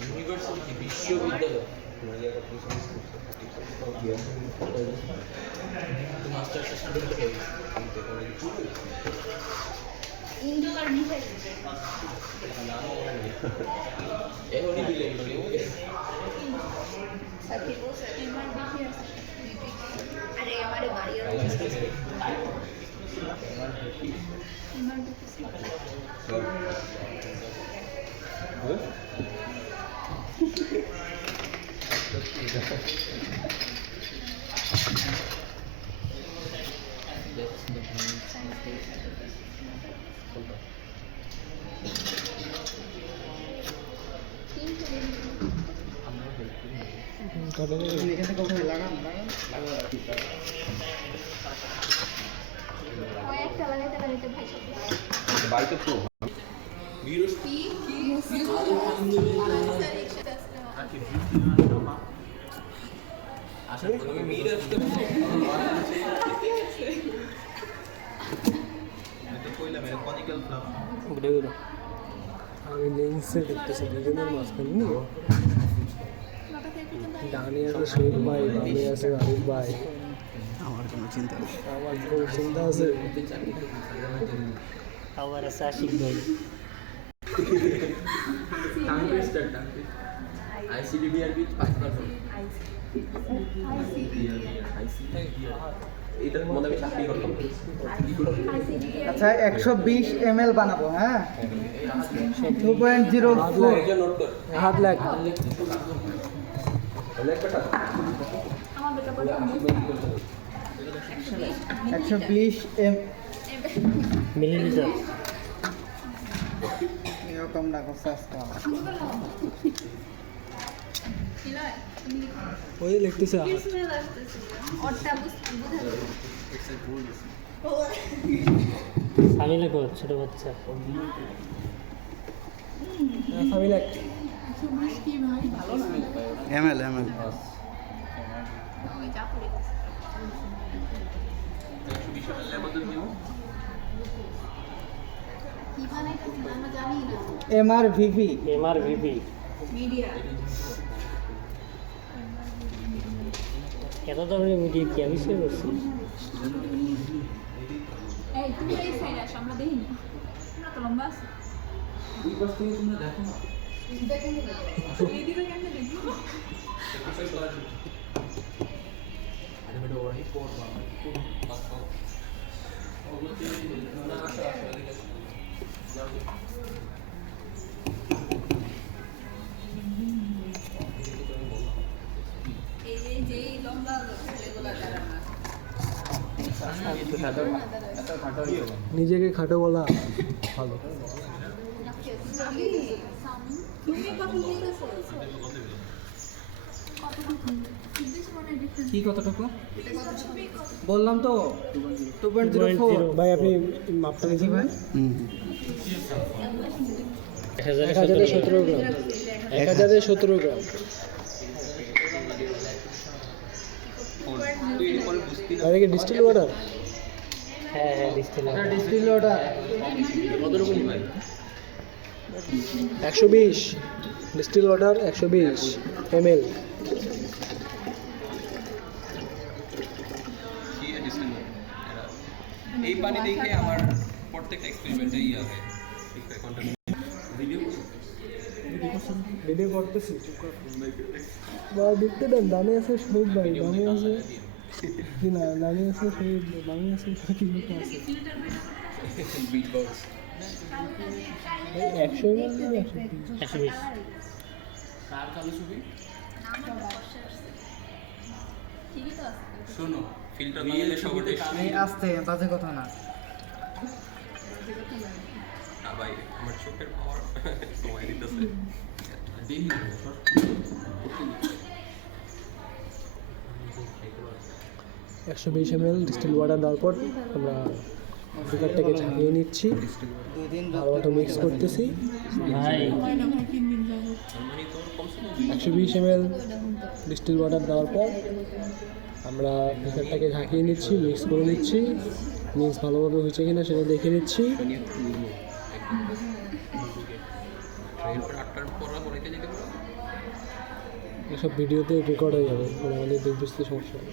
University বিশ্ববিদ্যালয় masters student indoor নিতে এখনই দিলে সাথে বসে এমআর দেখি আরে আমারে বাড়ি আর এমআর দেখি একটা লাগাইতে লাগাইতে ভাই সব বাড়িতে তো আমি লেন্সে দেখতেছি দুজনের মাঝখানে নি ডানে আছে শহীদ ভাই বামে আছে আরিফ ভাই আমার কোনো চিন্তা আছে আবার আছে আশিক ভাই আইসিডিবিআরবি 5% এটা মনে আমি চাকরি করতাম আচ্ছা 120 ml বানাবো হ্যাঁ 2.04 নোট কর হাত লাগ আমার বেটা বলে 120 মিলিলিটার এরকম না করছে আজকে ওই লিখতেছে হাত আমি লেখো ছোট বাচ্চা আমি লাগ ml MRVP এমআরভিপি মিডিয়া এত ধরনের মিডিয়া কি আমি সে করছি এই তুমি এই সাইড আসো আমরা দেখি না তো লম্বা আছে দুই পাশ থেকে তোমরা দেখো না এইদিকে কেমনে দেখবো আরে বেটা ওরাই পড়বা কোন পাস করো না আসো আসো এদিকে যাও এই যে লম্বা ছেলেগুলা যারা না নিজেকে খাটো বলা ভালো তুমি কত বলতেছো কি কতটুকু বললাম তো 2.04 ভাই আপনি মাপটা দেখি ভাই 1017 গ্রাম 1017 গ্রাম আরে কি ডিস্টিল ওয়াটার হ্যাঁ হ্যাঁ ডিস্টিল ডিস্টিল ওয়াটার কতটুকু ভাই 120 ডিস্টিল ওয়াটার 120 ml এই পানি দেখে আমার প্রত্যেকটা এক্সপেরিমেন্টে ইয়ে হয় ভিডিও করতেছি বা দেখতে দেন ডানে আছে শহীদ ভাই বামে আছে কি না ডানে আছে শহীদ বামে আছে কি আছে বিট বক্স একশো বিশ কার কালো ছবি ঠিকই তো আছে শোনো ফিল্টার লাগাইলে সবার এই আসতে বাজে কথা না। না ভাই আমার চোখের পাওয়ার সময় দিতেছে দিন একশো 120 ml ডিস্টিল ওয়াটার দেওয়ার পর আমরা বিকারটাকে ঝাঁকিয়ে নিচ্ছি, 2 দিন ভালো মতো মিক্স করতেছি। ভাই 120 ml ডিস্টিল ওয়াটার দেওয়ার পর আমরা বিকারটাকে ঝাঁকিয়ে নিচ্ছি, মিক্স করে নিচ্ছি। মিক্স ভালোভাবে হয়েছে কিনা সেটা দেখে নিচ্ছি। এরপর 8টার পর অনেকে যেতে পারো এসব ভিডিওতে রেকর্ড হয়ে যাবে, মানে আমাদের বুঝতে সমস্যা হবে।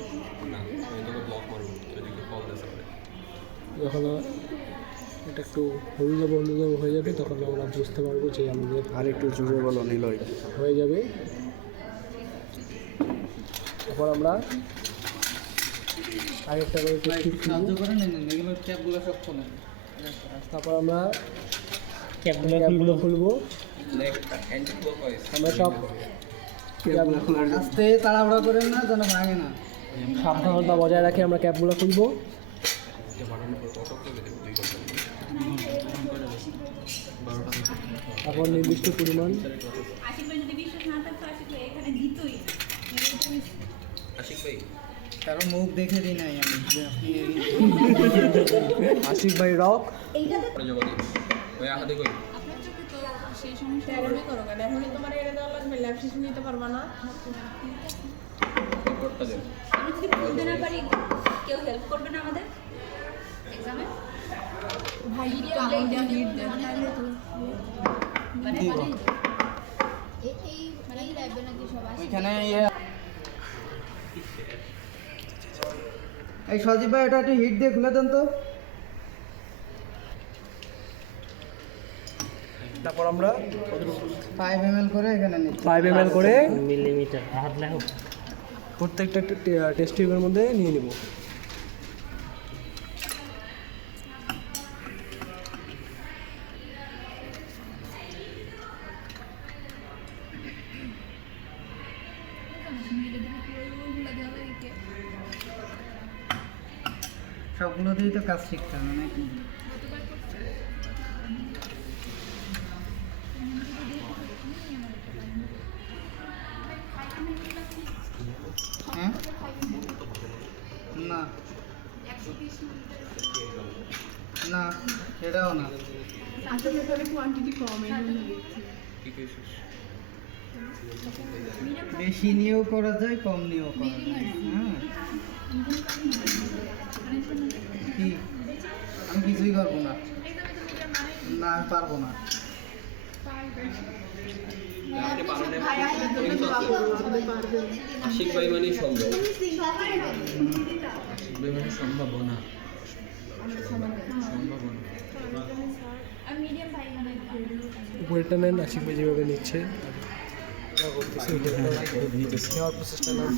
না আমি তোকে ব্লক মারবো যদি কল দিতে পারে যখন এটা একটু হলুদাব হয়ে যাবে তখন আমরা বুঝতে পারবো যে আমাদের আর একটু জোরে বলো নিলয়। হয়ে যাবে। তারপর আমরা আরেকটা করে টেস্টিং সাহায্য করে নেন, এগুলো ট্যাপগুলো সব খোলেন। তারপর আমরা ক্যাপগুলো ক্যাপগুলো খুলবো। অ্যান্টি ক্লকওয়াইজ আমরা সব আস্তে তাড়াহুড়া করেন না যেন ভাঙে না। সাবধানতা বজায় রাখে আমরা ক্যাপগুলো খুলবো। বাড়ানোর পর কত করে দেবো 2 ঘন্টা তারপর নির্দিষ্ট পরিমাণ আশিক ভাই যদি বিশ্বাস না থাকতো আশিক ভাই এখানে দিতই না। আশিক ভাই কারণ মুখ দেখে দিই নাই আমি যে আপনি আশিক ভাই রক। এইটাতে পরে জমা দিই ওই আহাদে কই আপনার চোখে তো সেই সমস্যা মনে করো কেন এখন তোমার এনে দেওয়া লাগবে ল্যাব শেষে নিতে পারবা না। রিপোর্টটা দেন আমি যদি খুলতে না পারি কেউ হেল্প করবে না আমাদের এক্সামে ভাই একটু আগুন দিয়ে হিট দেন তাহলে তো মানে দিব। এই লাইভে নাকি সব আসে ওইখানে এই সজীব ভাই এটা একটু হিট দিয়ে খুলে দেন তো। তারপর আমরা 5 ml করে এখানে নিচ্ছি। 5 ml করে মিলিমিটার হাত লাগো প্রত্যেকটা টেস্ট টিউবের মধ্যে নিয়ে নিব। সবগুলো দিয়েই তো কাজ শিখতে হবে নাকি? হ্যাঁ না না সেটাও না, আসলে এখানে কোয়ান্টিটি কম এই জন্য ঠিক আছে বেশি নিয়েও করা যায় কম নিয়েও করা যায়। হ্যাঁ কি আমি কিছুই করবো না, না আমি পারবো না। আপনি পারেন আশিক ভাই মানে সম্ভব আশিক ভাই মানে সম্ভাবনা আর মিডিয়াম ভাই মানে উপরেরটা নেন, আশিক ভাই যেভাবে নিচ্ছে নেওয়ার প্রসেসটা নেন।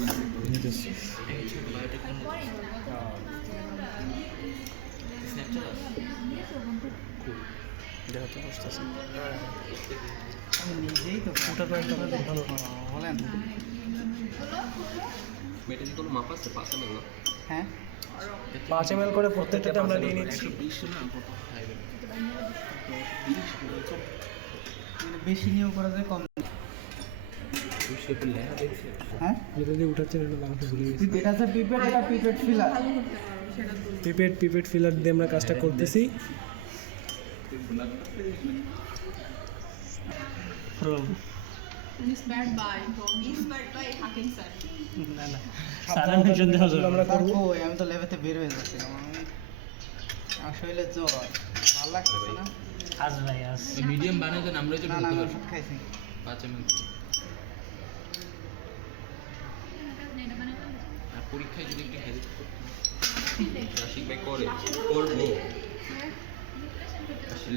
আমি নিজেই তো বলেন। মেটে কি কোনো মাপ আছে 5 ml না হ্যাঁ 5 ml করে প্রত্যেকটা আমরা নিয়ে নিচ্ছি। 120 না কত খাইবে মানে বেশি নিয়েও করা যায় কম। হ্যাঁ যেটা দিয়ে উঠাচ্ছেন এটা আমাকে ভুলে গেছি। এটা হচ্ছে পিপেট, এটা পিপেট ফিলার। পিপেট ফিলার দিয়ে আমরা কাজটা করতেছি। Inspired by Hakim sir. না না সারাংশন দেওয়া যাবে আমরা তার করবো। কই, আমি তো লেভেতে বের হয়ে যাচ্ছিলাম। আমার শরীরে জ্বর, ভালো লাগছে না। আজ ভাই আজ মিডিয়াম বানাই দেন আমরা তো না না আমি ওষুধ খাইছি। 5 ml আর পরীক্ষায় যদি একটু হেল্প আশিক ভাই করে করবো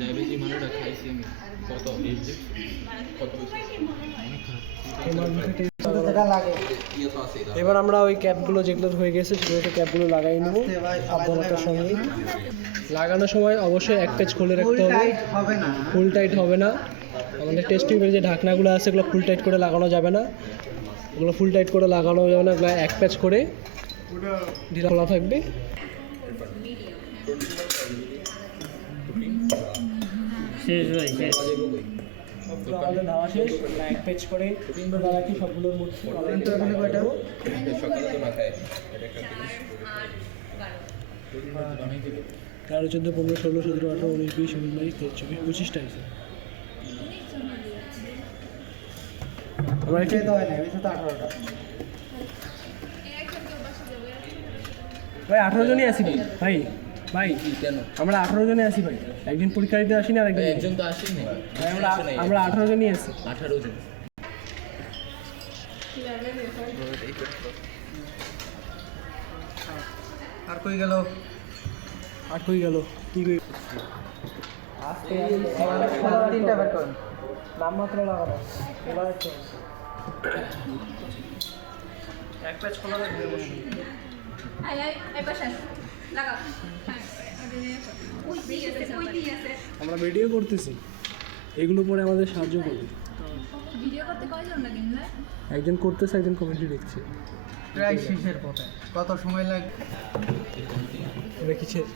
ল্যাবে যে মানেটা খাইছি আমি কত কত এই মাধ্যমে যেটা লাগে ইয়ে তো আছে এবার আমরা ওই ক্যাপগুলো যেগুলো হয়ে গেছে সেগুলোতে ক্যাপগুলো লাগাই নেবো আস্তে ভাই, সাবধানতার সঙ্গে। লাগানোর সময় অবশ্যই এক পেজ খুলে ফুল রাখতে হবে, টাইট হবে না। ফুল টাইট হবে না। আমাদের টেস্ট টিউবের যে ঢাকনাগুলো আছে এগুলো ফুল টাইট করে লাগানো যাবে না, এগুলো ফুল টাইট করে লাগানো যাবে না, এগুলো এক প্যাচ করে ঢিলা খোলা থাকবে। শেষ ভাই শেষ। সবগুলো আমাদের ধাওয়া শেষ, আমরা এক প্যাচ করে সুন্দর রাখি সবগুলোর মধ্যে। সকালে তো না খায় এটা একটা 13, 14, 15, 16, 17, 18, 19, 20, 21, 22, 23, 24, 25টা আছে। আমরা একটু খেতে হয় না, বেশি তো 18টা। ভাই 18 জনই আছি ভাই, ভাই কেন আমরা 18 জনই আছি ভাই, একদিন পরীক্ষা দিতে আসিনি আর একদিন একজন তো আসেনি ভাই, আমরা 18 জনই আছি। 18 জন আর কই গেল? আর কই গেল কি কই তিনটা বের করেন। নামমাত্র লাগানো এবার একটু এক প্যাচ খোলা রাখবে অবশ্যই। এই পাশে লাগা। ওই দিয়ে আছে। আমরা ভিডিও করতেছি, এগুলো পরে আমাদের সাহায্য করবে। ভিডিও করতে কয়জন লাগে না? একজন করতেছে, একজন কমেন্টে দেখছে। প্রায় শেষের পথে। কত সময় লাগবে? এটা কিসের?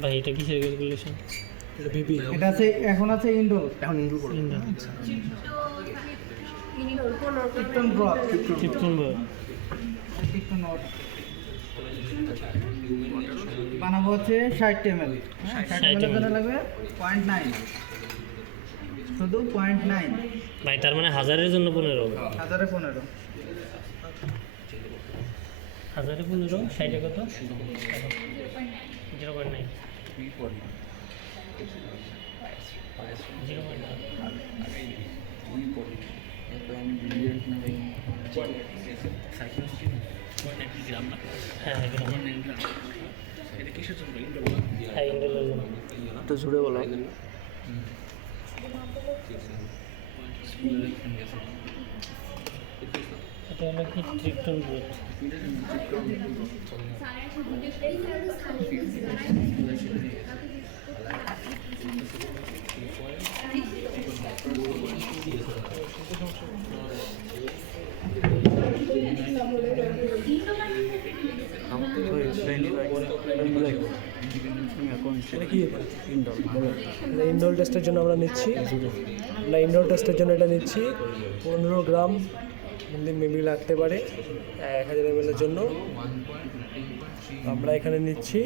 ভাই এটা কিসের ক্যালকুলেশন? এটা বিপি। এটা আছে, এখন আছে ইনডোর। এখন ইনক্লুড করো। টিকটন ব্লক। টিপটন ভাই টিকটন ওয়াট। বানাবো হচ্ছে 60 ml। 60 ml এর জন্য লাগবে 0.9, শুধু 0.9, ভাই তার মানে 1000-এর জন্য 15, 1015। 1000-এ 15, 60-এ কত? 0.9 হ্যাঁ হ্যাঁ ইন্ডোলের জন্য। তো জুড়ে বলো। এটা হলো কি ট্রিপটন ব্রোথ। এটা কি? ইনডোর টেস্টের জন্য আমরা নিচ্ছি, আমরা ইনডোর টেস্টের জন্য এটা নিচ্ছি 15 গ্রাম, মেবি লাগতে পারে 1000 ml এর জন্য। আমরা এখানে নিচ্ছি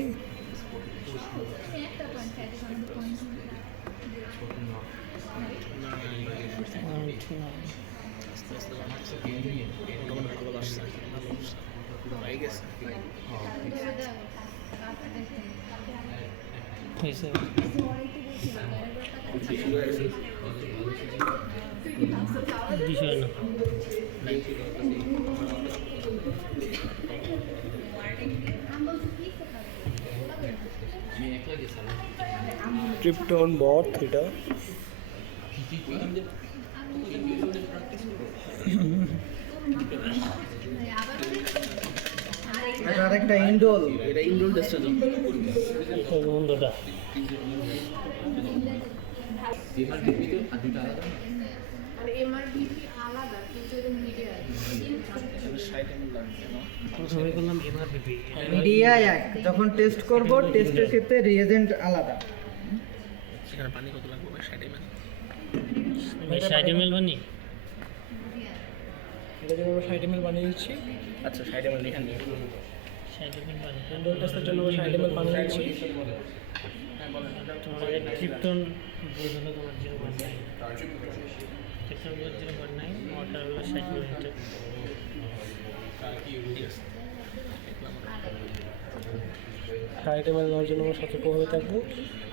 হয়েছে বিষয় না। ট্রিপটন বট এটা। এটা আরেকটা ইনডোল। তো বন্ধুটা আর এমআরভিপি আলাদা, কিন্তু এর মিডিয়া আছে। প্রথমে করলাম এমআরপিপি। মিডিয়া এক, যখন টেস্ট করব টেস্টের ক্ষেত্রে রিয়েজেন্ট আলাদা। সেখানে পানি কত লাগবে ভাই 60 ml ভাই 60 ml বানি। এটা জন্য আমরা 60 ml বানিয়ে দিচ্ছি। আচ্ছা 60 ml এখানে 60 ml বানি। ইনডোর টেস্টের জন্য আমরা 60 ml বানিয়ে দিচ্ছি। তোমাদের ট্রিপটন ব্রোথ হলো তোমার 0.9, ট্রিপটন ব্রোথ 0.9, ওয়াটার হলো 60 মিলিলিটার। 60 ml নেওয়ার জন্য আমরা সতর্কভাবে থাকবো।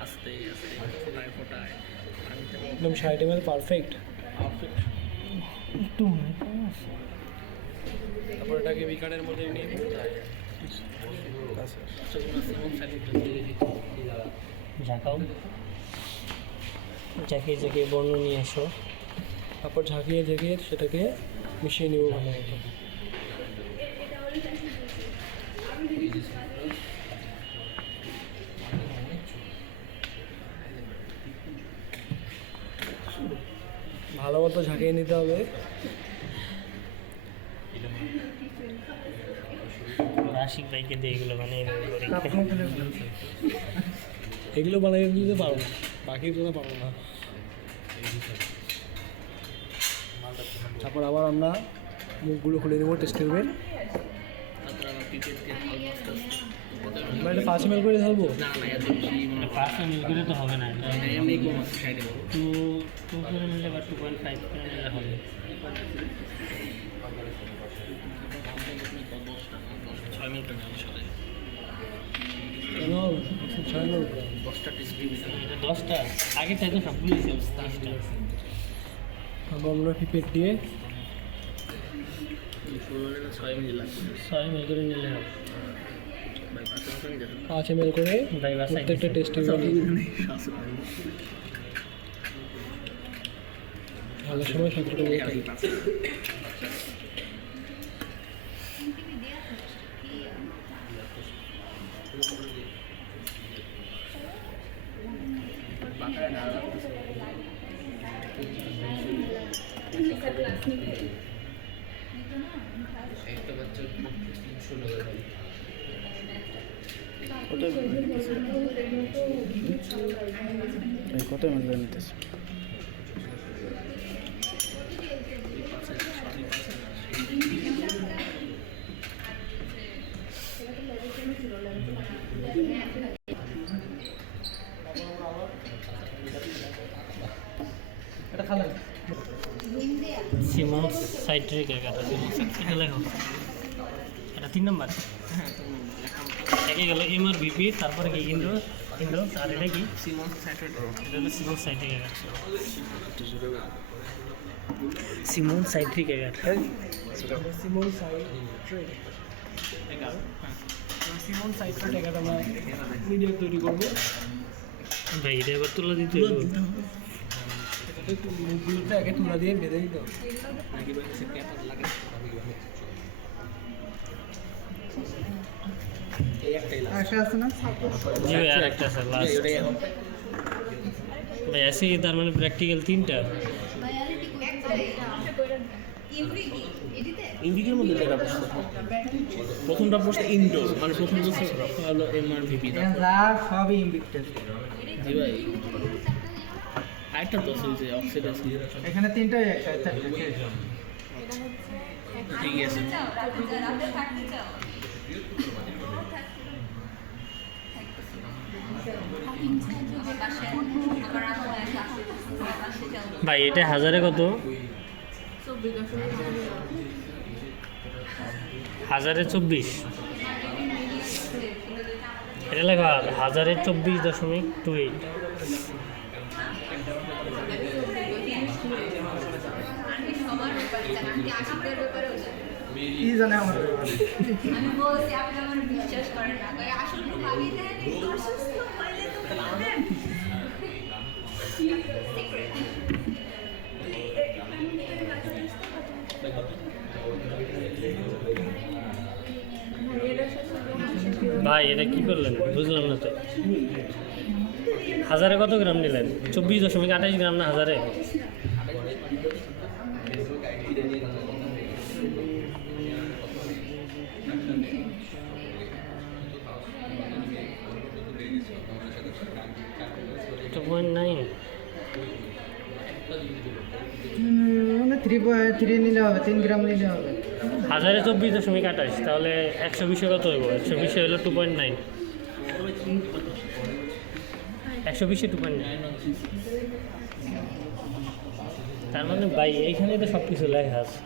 আস্তে আস্তে ফোটায় ফোটায় একদম 60 ml পারফেক্ট। একটু মনে কম আছে। তারপর এটাকে বিকারের মধ্যে নিয়ে নেব। ঝাঁকাও, ঝাঁকিয়ে ঝাঁকিয়ে বর্ণ নিয়ে আসো। তারপর ঝাঁকিয়ে ঝাঁকিয়ে সেটাকে মিশিয়ে নেব ভালো মতো। ভালো মতো ঝাঁকিয়ে নিতে হবে। রাশিক ভাইকে দিয়ে এগুলো বানিয়ে নেবো করে। এগুলো বানিয়ে দিতে পারবো না, বাকিগুলো পারবো না। তারপর আবার আমরা মুখগুলো খুলে নেবো টেস্ট করবেন। আমরা এটা 5 ml করে ঢালবো। 5 ml করে তো হবে না, 2 করে নিলে বা 2.5 করে নিলে হবে। কেন 6 ml? 10টা আগে চাইতো সবগুলো ছিল 10টা। তারপর আমরা পিপেট দিয়ে 6 ml করে নিলে হবে। 5 ml করে ভাই বাসায় প্রত্যেকটা টেস্টিং ভালো সময় সতর্ক হতে হবে। কত মজা নিতেছে? সিমন্স সাইট্রিক এগারো এটা লেখো, এটা 3 নম্বর। একে গেল এমআর ভিপি, তারপরে কি ইন্ডোজ আর এটা কি সিমন্স সাইট্রিক, এটা হলো সিমন্স সাইট্রিক এগারো। সিমন্স সাইট্রিক এগারো সিমন সাইট্রেট একটা আমরা মিডিয়াম তৈরি করবো। ভাই এটা এবার তুলে দিতে হবে। একটু মুখগুলোতে আগে তুলা দিয়ে বেঁধে দিতে হবে। আশা আছে না? জি ভাই, আর একটা আছে লাস্ট ভাই। আছে কি তার মানে প্র্যাকটিক্যাল 3টা? ইন্ডিকের মধ্যে প্রথমটা প্রশ্ন ইনডোর, মানে প্রথম হলো এমআরভিপি। যা সবই ইনভিক্টেড। জি ভাই, আরেকটা তো আছে যে অক্সিডেশন। এখানে তিনটাই একটা ঠিক আছে, ভাই এটা হাজারে কত? 1024। এটা লেখা 1024.28। কি জানে আমার আমি বলছি আপনি আমার বিশ্বাস করেন না, আসল খুব আগে দেন অসুস্থ হইলে তো বলবেন ভাই এটা কি করলেন বুঝলাম না তো। হাজারে কত গ্রাম নিলেন? 24.28 গ্রাম না হাজারে? মানে 3 নিলে হবে, 3 গ্রাম নিলে হবে। হাজারে 24.28, তাহলে 120 কত হইব? 120 হলো 2.9। 120 2.9। তার মানে ভাই এইখানে তো সব কিছু লেখা আছে।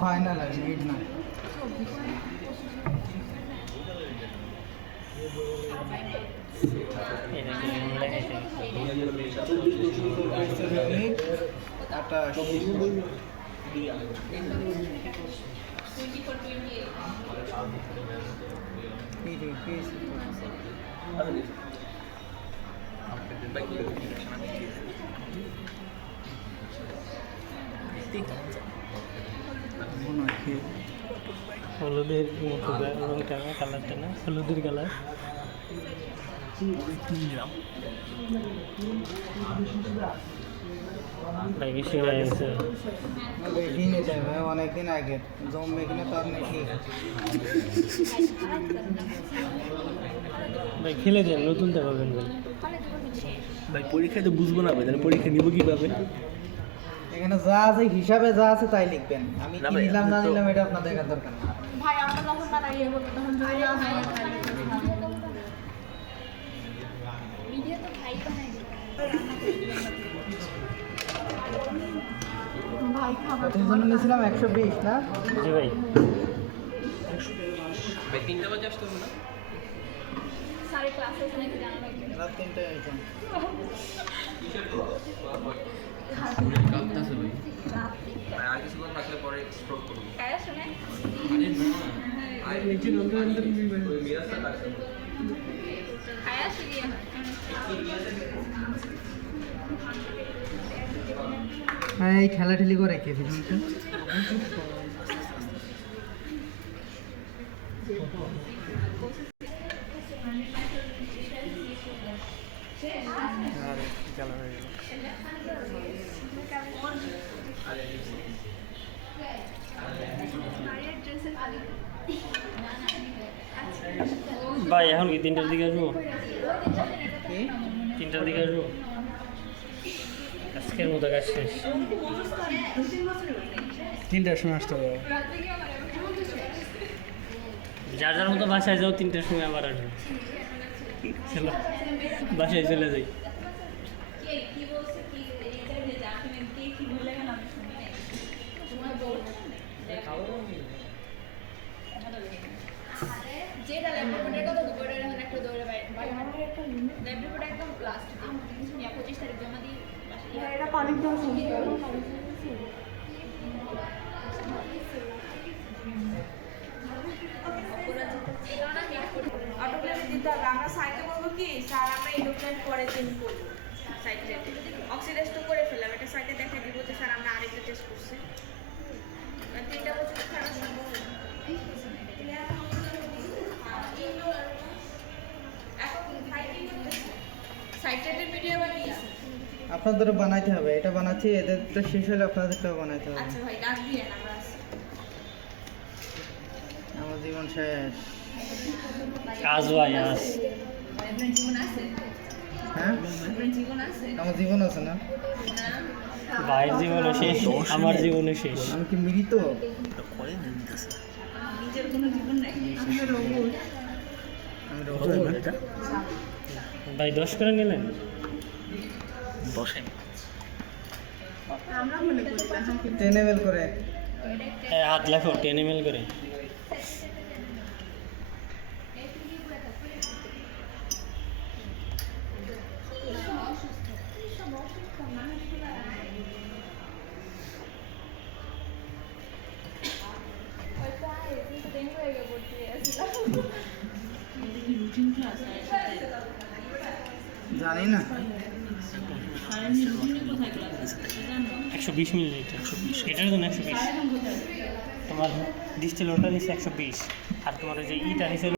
ফাইনাল আর মিড না। এটা কি লেখা মিড 28 হলুদের মতো রঙটা না, কালারটা না, হলুদের কালার। ভাই বেশি হয়ে গেছে। বেশি নিতে হবে অনেকদিন আগে জমবে কিনা তার নাকি। ভাই খেলে দেন, নতুনটা পাবেন ভাই। ভাই পরীক্ষায় তো বুঝবো না ভাই, তাহলে পরীক্ষা নিব কিভাবে? এখানে যা আছে হিসাবে যা আছে তাই লিখবেন। আমি না কি ভাই, নিলাম না তো- নিলাম এটা আপনার দেখার দরকার না। ভাই আমরা যখন বানাই ইয়ে করবো তখন যদি না হয় ভিডিও তো ভাই বানাই দিবে। ভাই খাবার কত জন নিয়েছিলাম 120 না? জি ভাই। ভাই 3টা বাজে আসতে হবে না? স্যারের ক্লাস আছে নাকি জানা লাগবে। রাত 3টায় আইটেম। কাঁদতেছে ভাই। ভাই আর কিছুক্ষণ থাকলে পরে স্ট্রোক করবো। কায়া শুনে মিরাজটা লাগছে। কায়া শিখিয়ে এই ঠেলাঠেলি করে কে পিছনটা? ভাই এখন কি 3টার দিকে আসবো? কি? 3টার দিকে আসবো? আজকের মতো কাজ শেষ। 3টার সময় আসতে হবে। যার যার মতো বাসায় যাও, 3টার সময় আবার আসবো। চলো বাসায় চলে যাই। কি বলছে কি এই যে জানেন কি বলে গেল আমি শুনি নাই। তোমার বল যেটা ল্যাপটপের কথা দুপুরে এখন একটু দৌড়ে বাইরে ল্যাপটপটা একদম লাস্ট আমি 25 তারিখ জমা দিই এটা পানির দাম অটোক্লেভে দিতে হবে। আমরা সাইটে বলবো কি স্যার আমরা ইন্ডোক্লেভ পরে চেঞ্জ করবো সাইটে অক্সিডাইজ তো করে ফেললাম এটা সাইটে দেখা দিব যে স্যার আমরা আরেকটা টেস্ট করছি 3টা বছর ছাড়া সম্ভব না। এখন সাইটের ভিডিও বানিয়ে আপনাদের বানাইতে হবে। এটা বানাচ্ছি, এদেরটা শেষ হলে আপনাদেরটাও বানাইতে হবে। আচ্ছা ভাই ডাক দিয়ে আমরা আছি। আমার জীবন শেষ। আজ ভাই আজ। আপনার জীবন আছে হ্যাঁ আপনার জীবন আছে আমার জীবন আছে না? ভাইয়ের জীবনও শেষ, আমার জীবনও শেষ। আমি কি মৃত? নিজের কোনো জীবন নাই আমি রোবট। ভাই 10 করে নিলেন? বসেন। আমরা মনে করি না 10 ml করে। হাত লেখো 10 ml করে। জানি না। 120 মিলিলিটার। এটার জন্য 120। তোমার ডিস্টিল ওটা নিচ্ছে 120, আর তোমার ওই যে ইটা নিচ্ছে